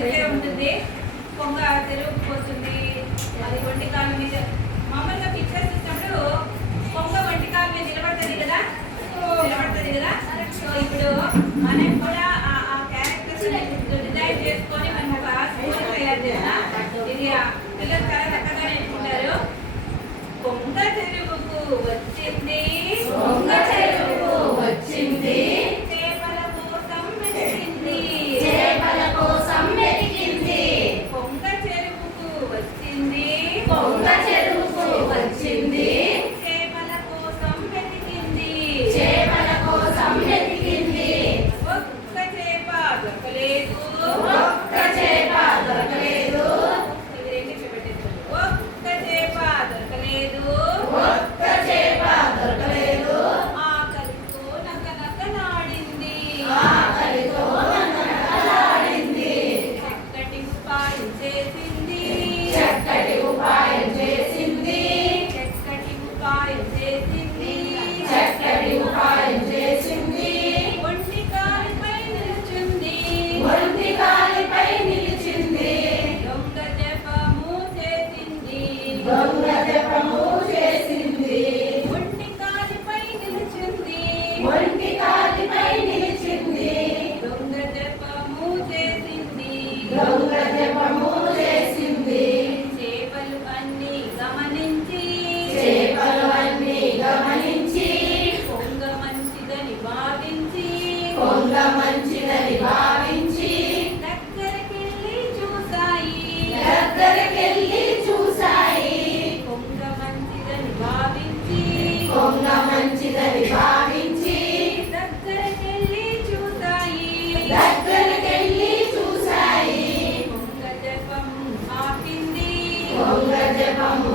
తెలిసే ఉంటుంది. కొంగ చెరువుకు పోతుంది, అది వంటికాల మీద మామూలుగా పిక్చర్స్ చూసినప్పుడు కొంగ వంటికాల మీద నిలబడుతుంది కదా. సో ఇప్పుడు మనం కూడా ఆ క్యారెక్టర్స్ డిజైన్ చేసుకొని మనం ఒక స్టోరీ తయారు చేస్తాం. ఇది పిల్లలు చాలా చక్కగా నేర్చుకుంటారు. కొంగ చెరువుకు వచ్చింది, కొంగ చెరువుకు వచ్చింది, చేపల కోసం వెతికింది, చేపల కోసం వెతికింది. కొంగ చెరువుకు వచ్చింది, కొంగ చెరువుకు వచ్చింది, చేపల కోసం వెతికింది, చేపల కోసం వెతికింది. ఒక్క చేప దొరకలేదు, ఒక్క చేప దొరకలేదు. ఒక్క చేప దొరకలేదు, ఒక్క చేప దొరకలేదు. ఆకలితో నకనకలాడింది, ఆకలితో నకనకలాడింది. చక్కటి ఉపాయం చేసింది, చక్కటి ఉపాయం చేసింది, చక్కటి ఉపాయం చేసింది, చక్కటి ఉపాయం చేసింది. ఒంటి కాలిపై నిలిచింది, ఒంటి కాలిపై నిలిచింది. దొంగ జపము చేసింది, దొంగ జపము చేసింది. ఒంటి కాలిపై నిలిచింది, ఒంటి కాలిపై నిలిచింది. దొంగ జపము చేసింది, దొంగ జపము చేసింది. చేపలు అన్ని గమనించి, చేపలు అన్ని గమనించి, కొంగ మంచిదని భావించి, కొంగ మంచిదని భావించి దగ్గరకెళ్ళి చూసాయి, దగ్గరకెళ్ళి చూసాయి. కొంగ మంచిదని భావించి, కొంగ మంచిదని భావించి దగ్గరకెళ్ళి చూసాయి, దగ్గరకెళ్ళి చూసాయి. కొంగ జపము ఆపింది, కొంగ జపము